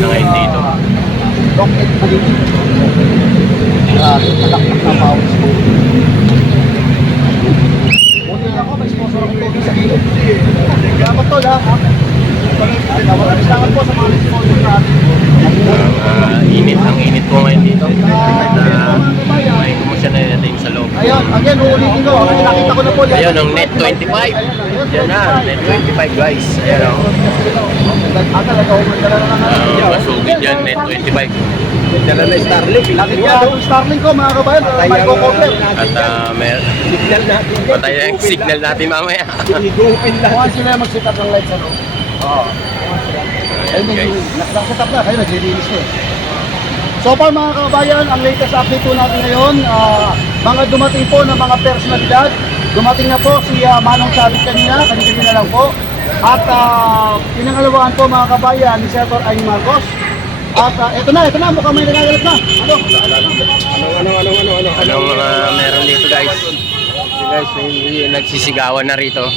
na ngayon dito. Rocket balik. Grabe, talakpak na pawis ko. Buti lang ako, may sponsor akong tubig sa gilid. Salamat tol ha. Salamat po sa mga sponsor natin. Ang init po ngayon dito. At may kumusya na natin sa loob. Ayun, again, uulitin ko. Nakita ko na po. Ayun, ang net 25. Yan na, net 25 guys. Ayan o. Masugid yan, net 25. Dala na Starlink. Lagi nga yung Starlink ko mga kabayan. Micro-cover. At Signal natin. patay ang signal natin mamaya. Igupin lang. Kung sila mag-set up ng lights ano? Oo. Ayan guys. Nag-set up na. Kayo nag-release ko. So far mga kabayan, ang latest update po natin ngayon, mga dumating po ng mga personalidad. Dumating na po si Manong Sabit kanina lang po. At pinangalawahan po mga kabayan ni Senator Amy Marcos. At ito na, mukhang may nagagalap na. Anong meron dito guys? Guys, may nagsisigawan na rito.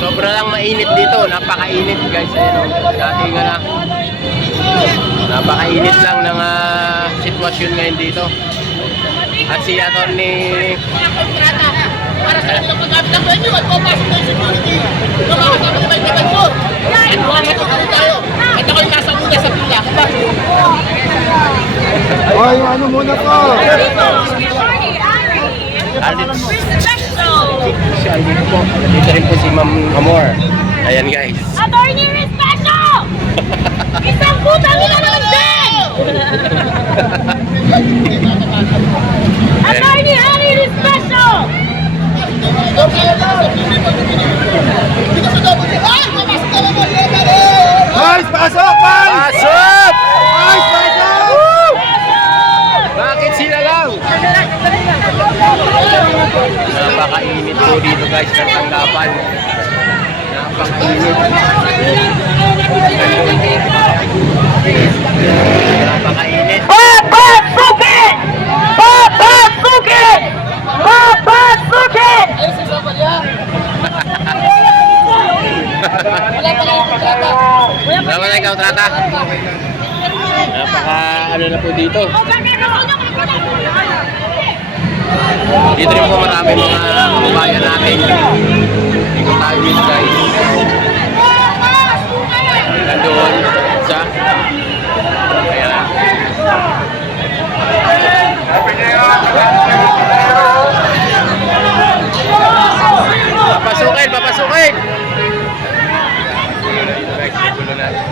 Sobrang lang mainit dito, napakainit guys. Ayun, dati nga na. Napakainit lang ng sitwasyon ngayon dito. At si Atty. Para sa kanilang paggamit ng venue at papasok ng security na makasama na may tagal ko. At buwan ito kami tayo. At ako'y nasa muna sa pila. Hoy, ano muna po? Dito rin po si Ma'am Amor. Ayan guys. Attorney Respeto! Isang putang ina ng din! Attorney Harry Respeto! Guys, pasok! Pasok! Guys, pasok! Bakit sila lang? Napakainit po dito guys ng tanggapan. Napakainit. Napakainit. Papasukin! Papasukin! Papasukin! Tama na ikaw, Trata. Napaka ano na po dito. Dito rin po marami mga kabayan natin. Dito tayo dito guys. Nandoon sa ayan. Papasukin, papasukin. Dito guys, gulo natin.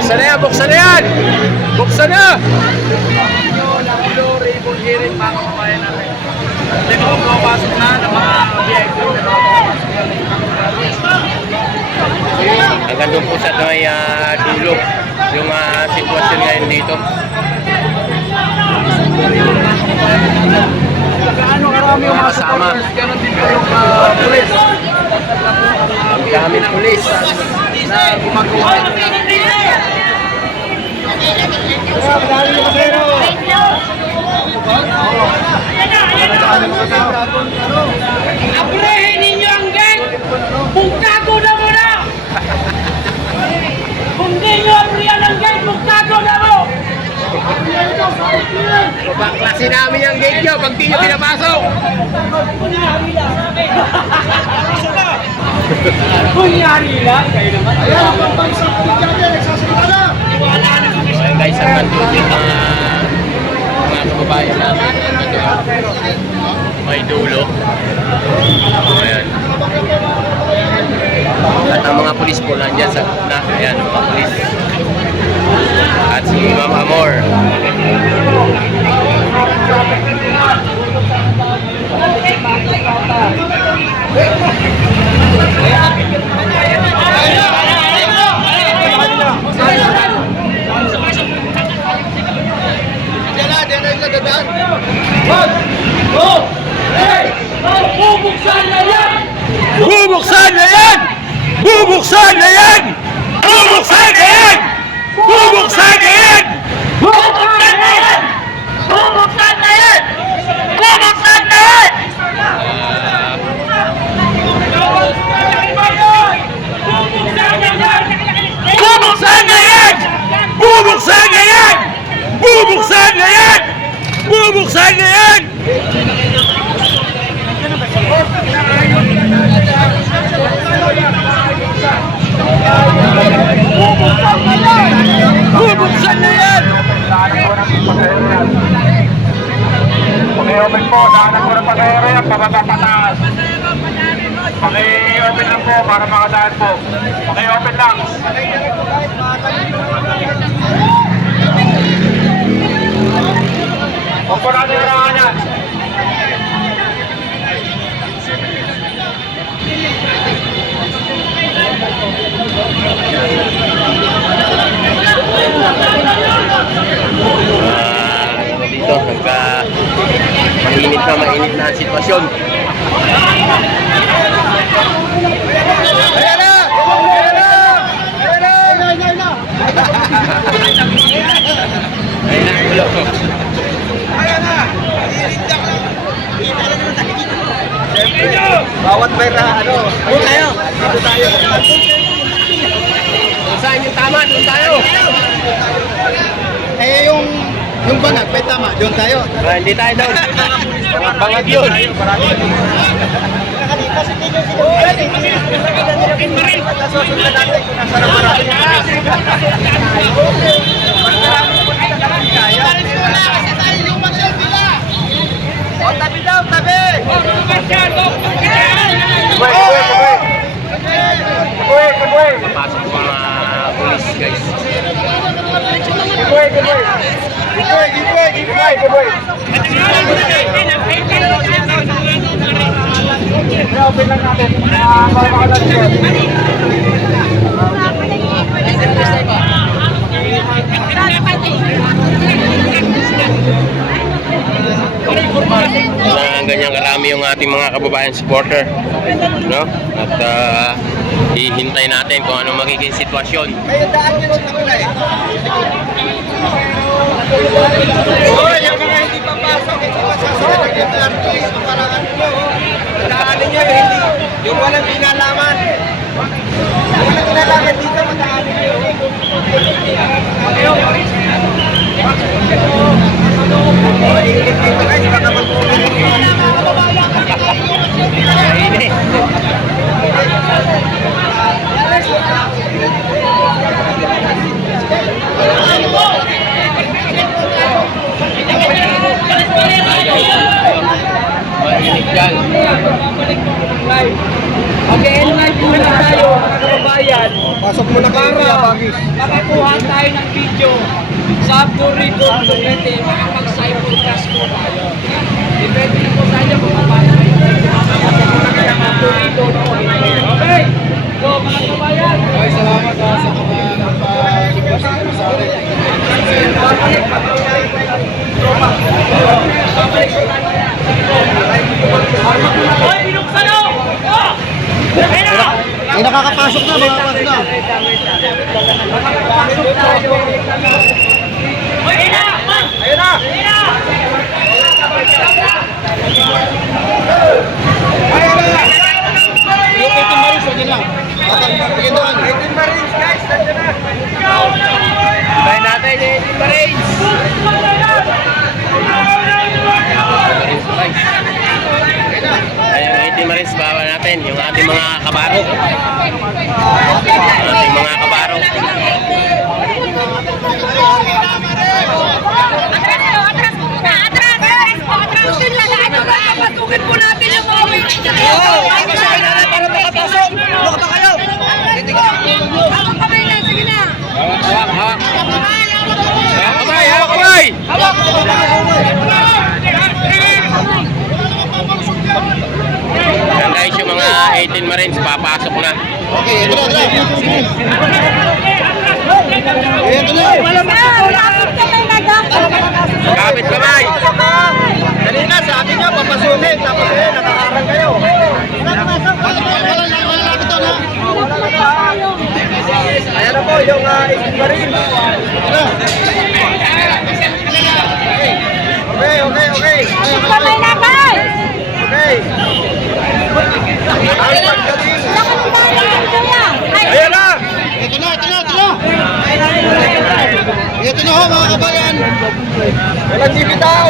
Buksan na yan, buksan na yan! Buksan na! Hanggang doon po sa may dulo yung sitwasyon ngayon dito. Mga kasama. Ang daming pulis na gumagawa. Aprehin ninyo ang gang! Bungkago na mo na! Kung di nyo aprehan ang gang, bungkago na mo! Ibang klase namin yung gate nyo pag di nyo pinapasok. Kunyari lang! Kunyari lang! Kayo naman! Ayan, ang pambansang bigyan nagsasalita na! Wala na kami! Ayan guys, ang nandun yung mga kababayan natin. May dulo. Ayan. At ang mga pulis po nandyan sa na. Ayan, ang mga pulis. At si Ma'am Amor. Bubuksan na yan! Bubuksan na yan! Bubuksan na yan! Bubuksan na yan! Bubuksan na yan! Bubuksan na yan! Bubuksan na yan! Bubuksan na yan! Bubuksan na yan! Bubuksan na yan! Bubuksan na yan! Paki-open po, daanan ko ng pag-aero yan, pababa pataas. Paki-open lang po para makadaan po. Paki-open lang. Huwag po natin harangan yan. Dito, mainit na ang sitwasyon. Ayan na! Ayan na! Ayan na! Ayan na! Ayun na, ulo. Bawat may ano, doon tayo. Dito tayo. Kung saan yung tama, doon tayo. Eh yung banag, may tama, doon tayo. Hindi tayo doon. Bangag yun. O, tabi daw, tabi! Pasok mga pulis, guys. Open lang natin. Para makadaan. Na ganyan karami yung ating mga kababayan supporter, no? At hihintay natin kung ano magiging sitwasyon. Kayo daan yan sa kabila eh. Yung mga hindi papasok, hindi masasakit yung LRT, ang parangan nyo. Daanin nyo, hindi. Yung walang pinalaman. Yung walang pinalaman dito, madaanin nyo. Mainit yan. Mag-e-enlive muna tayo, mga kababayan. Pasok mo na kayo, Kuya Bagis. Makakuha tayo ng video sa Puerto Rico, makapag-simulcast po tayo. Depende na po sa inyo kung paano kayo. Puerto Rico, okay? So, mga kababayan. Okay, salamat sa mga nagpa-suggestion sa akin. Hoy, binuksan o! Oh! Ayun na! Ay, nakakapasok na, mga kapatid na. Makakapasok tayo. Hoy, ayun na! Ayun na! Ayun na! Yung 18 Maris, huwag yun lang. Bigyan doon. 18 Maris, guys, nandiyan na. Bayan natin yung 18 Marines. Ayun, 18 Marines, bawa natin yung ating mga kabaro. Ating mga kabaro. Atras po muna! Atras po! Atras din lang! Papasukin po natin yung mga Para makapasok. Buka pa kayo. Hawak kamay na! Sige na! Hawak, hawak. Hawak kamay, hawak kamay. Yan guys, yung mga 18 Marines, papasok na. Okay, ito na, ito na. Ito na. Lapit kamay na Kapit kamay. Kanina, sabi niya, papasukin. Tapos nakakarang kayo. Wala ito na. mga kabayan. Walang bibitaw!